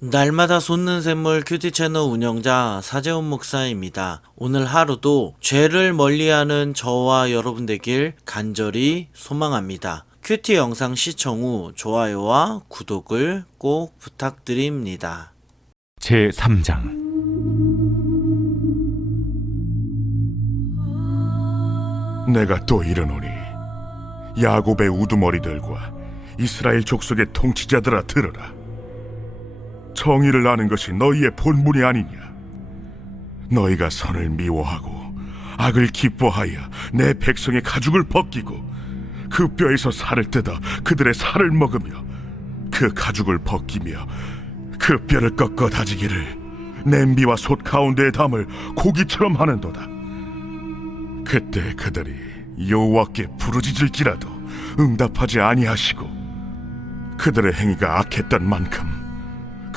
날마다 솟는 샘물 큐티 채널 운영자 사재훈 목사입니다. 오늘 하루도 죄를 멀리하는 저와 여러분 되길 간절히 소망합니다. 큐티 영상 시청 후 좋아요와 구독을 꼭 부탁드립니다. 제 3장 내가 또 이르노니 야곱의 우두머리들과 이스라엘 족속의 통치자들아 들으라 정의를 아는 것이 너희의 본분이 아니냐? 너희가 선을 미워하고 악을 기뻐하여 내 백성의 가죽을 벗기고 그 뼈에서 살을 뜯어 그들의 살을 먹으며 그 가죽을 벗기며 그 뼈를 꺾어 다지기를 냄비와 솥 가운데에 담을 고기처럼 하는도다. 그때 그들이 여호와께 부르짖을지라도 응답하지 아니하시고 그들의 행위가 악했던 만큼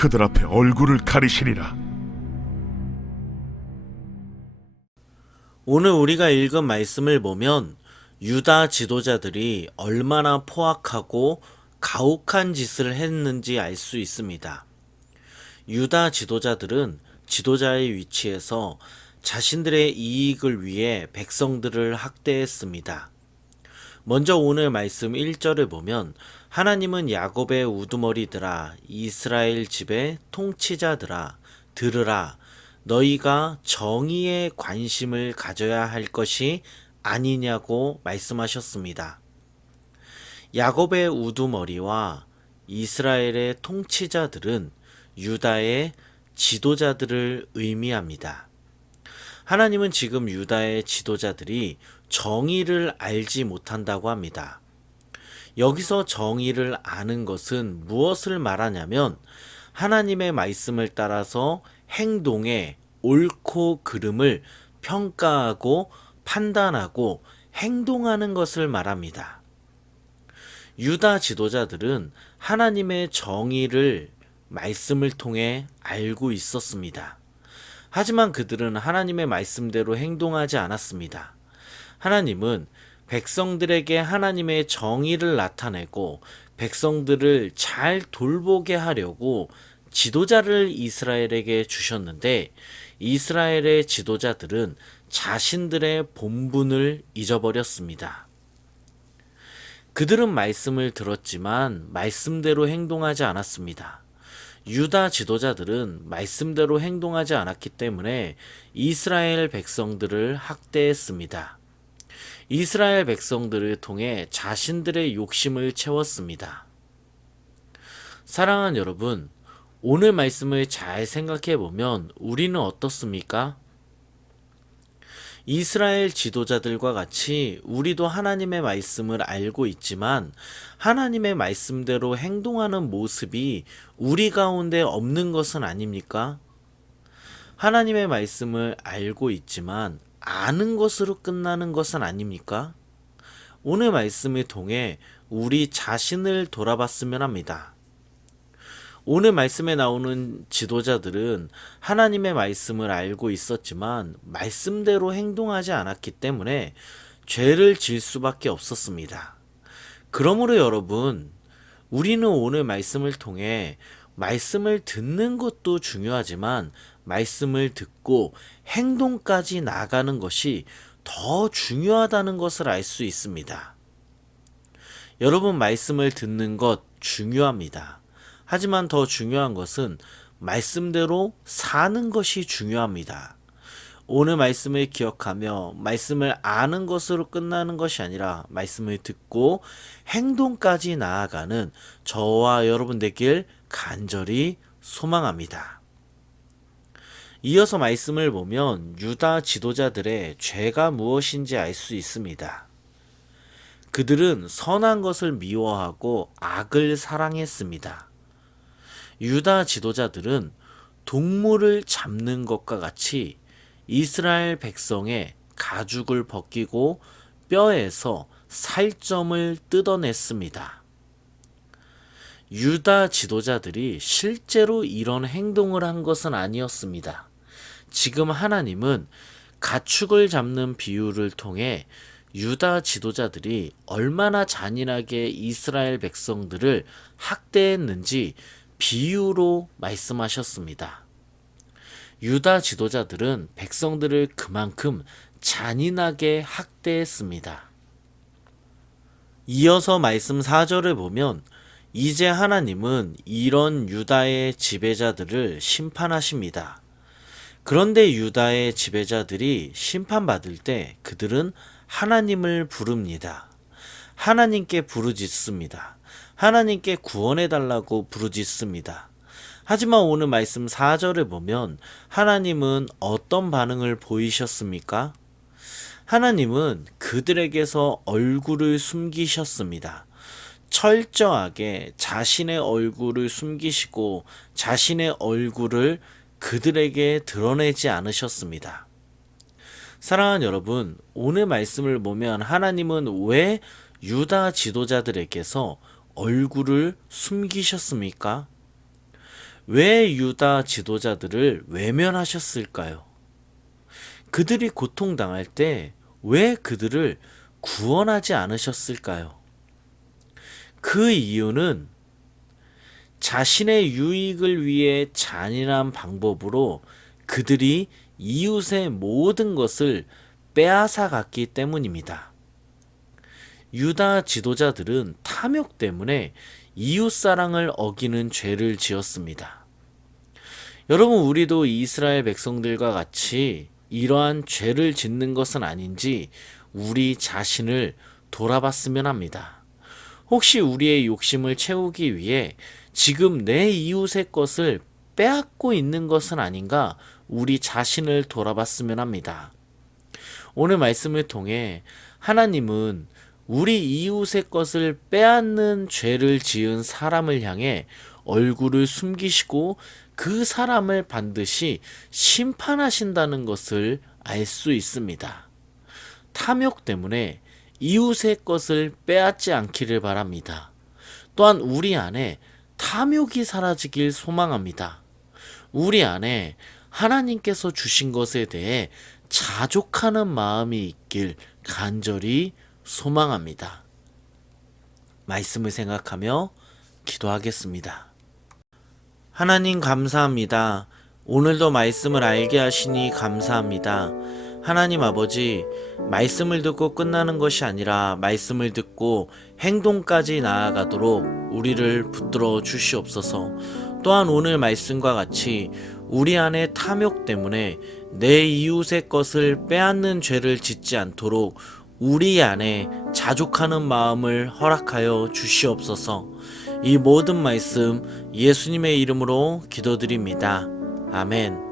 그들 앞에 얼굴을 가리시리라 오늘 우리가 읽은 말씀을 보면 유다 지도자들이 얼마나 포악하고 가혹한 짓을 했는지 알 수 있습니다. 유다 지도자들은 지도자의 위치에서 자신들의 이익을 위해 백성들을 학대했습니다. 먼저 오늘 말씀 1절을 보면 하나님은 야곱의 우두머리들아 이스라엘 집의 통치자들아 들으라 너희가 정의에 관심을 가져야 할 것이 아니냐고 말씀하셨습니다. 야곱의 우두머리와 이스라엘의 통치자들은 유다의 지도자들을 의미합니다. 하나님은 지금 유다의 지도자들이 정의를 알지 못한다고 합니다. 여기서 정의를 아는 것은 무엇을 말하냐면 하나님의 말씀을 따라서 행동의 옳고 그름을 평가하고 판단하고 행동하는 것을 말합니다. 유다 지도자들은 하나님의 정의를 말씀을 통해 알고 있었습니다. 하지만 그들은 하나님의 말씀대로 행동하지 않았습니다. 하나님은 백성들에게 하나님의 정의를 나타내고 백성들을 잘 돌보게 하려고 지도자를 이스라엘에게 주셨는데 이스라엘의 지도자들은 자신들의 본분을 잊어버렸습니다. 그들은 말씀을 들었지만 말씀대로 행동하지 않았습니다. 유다 지도자들은 말씀대로 행동하지 않았기 때문에 이스라엘 백성들을 학대했습니다. 이스라엘 백성들을 통해 자신들의 욕심을 채웠습니다. 사랑하는 여러분, 오늘 말씀을 잘 생각해 보면 우리는 어떻습니까? 이스라엘 지도자들과 같이 우리도 하나님의 말씀을 알고 있지만 하나님의 말씀대로 행동하는 모습이 우리 가운데 없는 것은 아닙니까? 하나님의 말씀을 알고 있지만 아는 것으로 끝나는 것은 아닙니까? 오늘 말씀을 통해 우리 자신을 돌아봤으면 합니다. 오늘 말씀에 나오는 지도자들은 하나님의 말씀을 알고 있었지만 말씀대로 행동하지 않았기 때문에 죄를 질 수밖에 없었습니다. 그러므로 여러분, 우리는 오늘 말씀을 통해 말씀을 듣는 것도 중요하지만 말씀을 듣고 행동까지 나가는 것이 더 중요하다는 것을 알 수 있습니다. 여러분, 말씀을 듣는 것 중요합니다. 하지만 더 중요한 것은 말씀대로 사는 것이 중요합니다. 오늘 말씀을 기억하며 말씀을 아는 것으로 끝나는 것이 아니라 말씀을 듣고 행동까지 나아가는 저와 여러분 되길 간절히 소망합니다. 이어서 말씀을 보면 유다 지도자들의 죄가 무엇인지 알 수 있습니다. 그들은 선한 것을 미워하고 악을 사랑했습니다. 유다 지도자들은 동물을 잡는 것과 같이 이스라엘 백성의 가죽을 벗기고 뼈에서 살점을 뜯어냈습니다. 유다 지도자들이 실제로 이런 행동을 한 것은 아니었습니다. 지금 하나님은 가축을 잡는 비유를 통해 유다 지도자들이 얼마나 잔인하게 이스라엘 백성들을 학대했는지 비유로 말씀하셨습니다. 유다 지도자들은 백성들을 그만큼 잔인하게 학대했습니다. 이어서 말씀 4절을 보면 이제 하나님은 이런 유다의 지배자들을 심판하십니다. 그런데 유다의 지배자들이 심판받을 때 그들은 하나님을 부릅니다. 하나님께 부르짖습니다. 하나님께 구원해달라고 부르짖습니다. 하지만 오늘 말씀 4절을 보면 하나님은 어떤 반응을 보이셨습니까? 하나님은 그들에게서 얼굴을 숨기셨습니다. 철저하게 자신의 얼굴을 숨기시고 자신의 얼굴을 그들에게 드러내지 않으셨습니다. 사랑하는 여러분, 오늘 말씀을 보면 하나님은 왜 유다 지도자들에게서 얼굴을 숨기셨습니까? 왜 유다 지도자들을 외면하셨을까요? 그들이 고통당할 때 왜 그들을 구원하지 않으셨을까요? 그 이유는 자신의 유익을 위해 잔인한 방법으로 그들이 이웃의 모든 것을 빼앗아 갔기 때문입니다. 유다 지도자들은 탐욕 때문에 이웃 사랑을 어기는 죄를 지었습니다. 여러분, 우리도 이스라엘 백성들과 같이 이러한 죄를 짓는 것은 아닌지 우리 자신을 돌아봤으면 합니다. 혹시 우리의 욕심을 채우기 위해 지금 내 이웃의 것을 빼앗고 있는 것은 아닌가 우리 자신을 돌아봤으면 합니다. 오늘 말씀을 통해 하나님은 우리 이웃의 것을 빼앗는 죄를 지은 사람을 향해 얼굴을 숨기시고 그 사람을 반드시 심판하신다는 것을 알 수 있습니다. 탐욕 때문에 이웃의 것을 빼앗지 않기를 바랍니다. 또한 우리 안에 탐욕이 사라지길 소망합니다. 우리 안에 하나님께서 주신 것에 대해 자족하는 마음이 있길 간절히 소망합니다. 말씀을 생각하며 기도하겠습니다. 하나님 감사합니다. 오늘도 말씀을 알게 하시니 감사합니다. 하나님 아버지, 말씀을 듣고 끝나는 것이 아니라 말씀을 듣고 행동까지 나아가도록 우리를 붙들어 주시옵소서. 또한 오늘 말씀과 같이 우리 안에 탐욕 때문에 내 이웃의 것을 빼앗는 죄를 짓지 않도록 우리 안에 자족하는 마음을 허락하여 주시옵소서. 이 모든 말씀 예수님의 이름으로 기도드립니다. 아멘.